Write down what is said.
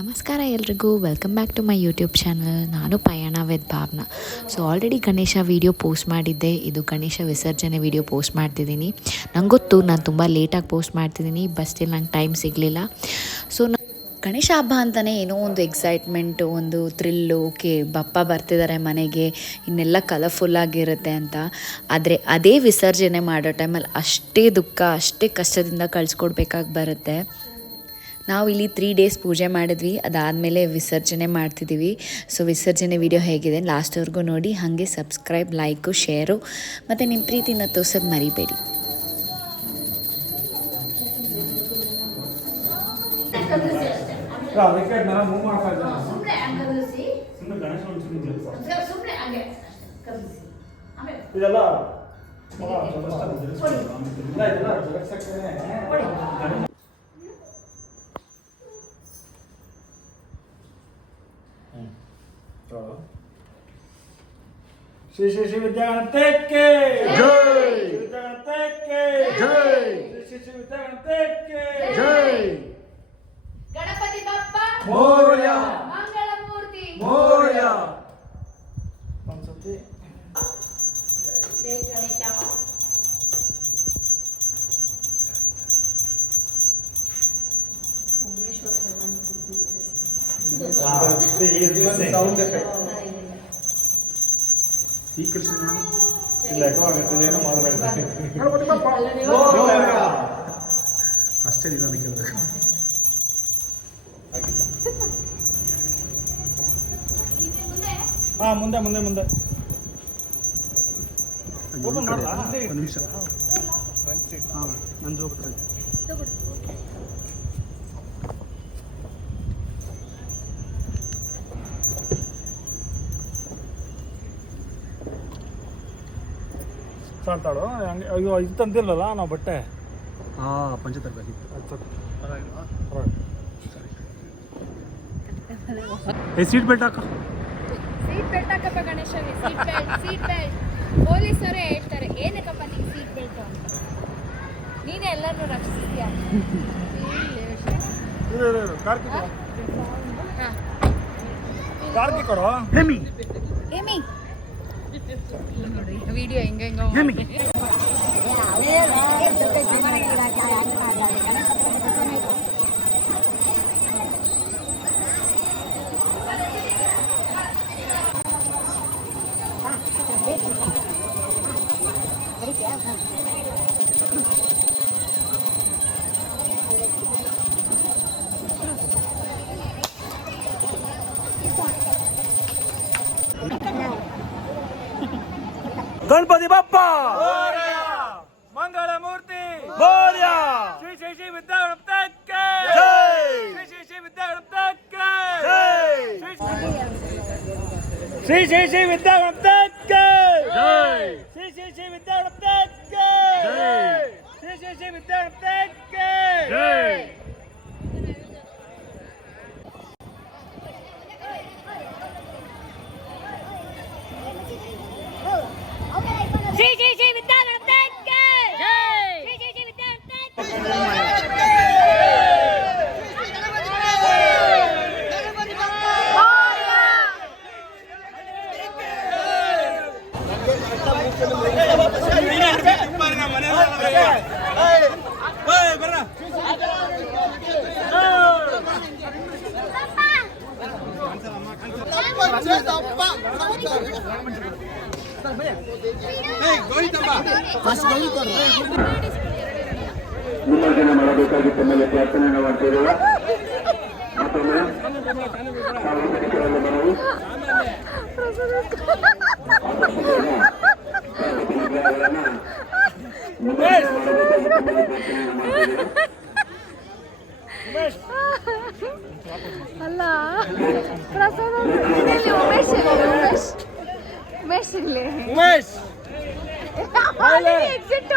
ನಮಸ್ಕಾರ ಎಲ್ರಿಗೂ, welcome back to my YouTube channel. ನಾನು Payana with Bhavana. So already Ganesha video post ಮಾಡಿದ್ದೆ. ಇದು ಗಣೇಶ ವಿಸರ್ಜನೆ ವೀಡಿಯೋ ಪೋಸ್ಟ್ ಮಾಡ್ತಿದ್ದೀನಿ. ನಂಗೆ ಗೊತ್ತು ನಾನು ತುಂಬ ಲೇಟಾಗಿ ಪೋಸ್ಟ್ ಮಾಡ್ತಿದ್ದೀನಿ, ಬಟ್ ಸ್ಟಿಲ್ ನಂಗೆ ಟೈಮ್ ಸಿಗಲಿಲ್ಲ. ಸೊ ಗಣೇಶ ಹಬ್ಬ ಅಂತಲೇ ಏನೋ ಒಂದು ಎಕ್ಸೈಟ್ಮೆಂಟು, ಒಂದು ಥ್ರಿಲ್ಲು. ಓಕೆ, ಬಪ್ಪ ಬರ್ತಿದ್ದಾರೆ ಮನೆಗೆ, ಇನ್ನೆಲ್ಲ ಕಲರ್ಫುಲ್ಲಾಗಿರುತ್ತೆ ಅಂತ. ಆದರೆ ಅದೇ ವಿಸರ್ಜನೆ ಮಾಡೋ ಟೈಮಲ್ಲಿ ಅಷ್ಟೇ ದುಃಖ, ಅಷ್ಟೇ ಕಷ್ಟದಿಂದ ಕಳಿಸ್ಕೊಡ್ಬೇಕಾಗಿ ಬರುತ್ತೆ. ನಾವು ಇಲ್ಲಿ 3 days ಪೂಜೆ ಮಾಡಿದ್ವಿ, ಅದಾದಮೇಲೆ ವಿಸರ್ಜನೆ ಮಾಡ್ತಿದ್ದೀವಿ. ಸೊ ವಿಸರ್ಜನೆ ವಿಡಿಯೋ ಹೇಗಿದೆ ಲಾಸ್ಟ್ವರೆಗೂ ನೋಡಿ. ಹಾಗೆ ಸಬ್ಸ್ಕ್ರೈಬ್, ಲೈಕು, ಶೇರು ಮತ್ತು ನಿಮ್ಮ ಪ್ರೀತಿನ ತೋರ್ಸೋದು ಮರಿಬೇಡಿ. श्री श्री श्री विद्यागणपति के जय, विद्यागणपति के जय, श्री श्री विद्यागणपति के जय। गणपति बप्पा मोरया, मंगल मूर्ति मोरया। जय गणेश। साउंड इफेक्ट ಈ ಕೃಷ್ಣ ಇಲ್ಲ ಆಗುತ್ತೆ, ಏನೋ ಮಾಡಬೇಕು. ಅಷ್ಟೇ ನಿಧಾನಕ್ಕೆ ಮುಂದೆ ಮುಂದೆ ಮುಂದೆ ಓಪನ್ ಮಾಡ್ತಾ ಒಂದು ನಿಮಿಷ. ನಂದು ಹೋಗ್ತಾರೆ. ಸಾಲ್ತಾಳು ಹಂಗೆ. ಅಯ್ಯೋ ಇದು ತಂದಿರಲ್ಲ ನಾವು ಬಟ್ಟೆ. ಹಾಂ, ಪಂಚ ತರಬೇಕಿತ್ತು. ಸೀಟ್ ಬೆಲ್ಟ್ ಹಾಕ, ಸೀಟ್ ಬೆಲ್ಟ್ ಹಾಕಪ್ಪ ಗಣೇಶನಿಗೆ. Seat belt, seat belt. ಪೊಲೀಸರೇ ಹೇಳ್ತಾರೆ ಏನಕ್ಕಪ್ಪ ನಿಂಗೆ ಸೀಟ್ ಬೆಲ್ಟ್ ಅಂತ. ನೀನೇ ಎಲ್ಲರನ್ನೂ ರಕ್ಷಿಸ್ತೀಯ. ಕಾರ್ಕಿ ಕೊಡು. ಹೇಮಿ ಏಮಿ ನೋಡಿ ವಿಡಿಯೋ ಹೆಂಗೆ गणपति बप्पा मंगल मूर्ति मोरया, श्री श्री श्री विद्यागणपति के जय, श्री श्री श्री विद्यागणपति के जय, श्री श्री श्री विद्यागणपति के जय, श्री श्री श्री विद्यागणपति के जय, श्री श्री श्री विद्यागणपति के जय। श्री श्री श्री विद्यागणपति के जय, श्री श्री श्री विद्यागणपति ನಿಮರ್ಜನೆ ಮಾಡಬೇಕಾಗಿದ್ದ ಮೇಲೆ ಪ್ರಾರ್ಥನೆಯನ್ನು ಮಾಡ್ತಿರುವ ಮತ್ತೊಮ್ಮೆ ಸಾರ್ವಜನಿಕರಲ್ಲಿ ಮನವಿ. ಅಲ್ಲ ಪ್ರಸಾದ ಉಮೇಶ್ ಸಿಗ್ಲಿ. ಉಮೇಶ್ ಎಕ್ಸಿಟ್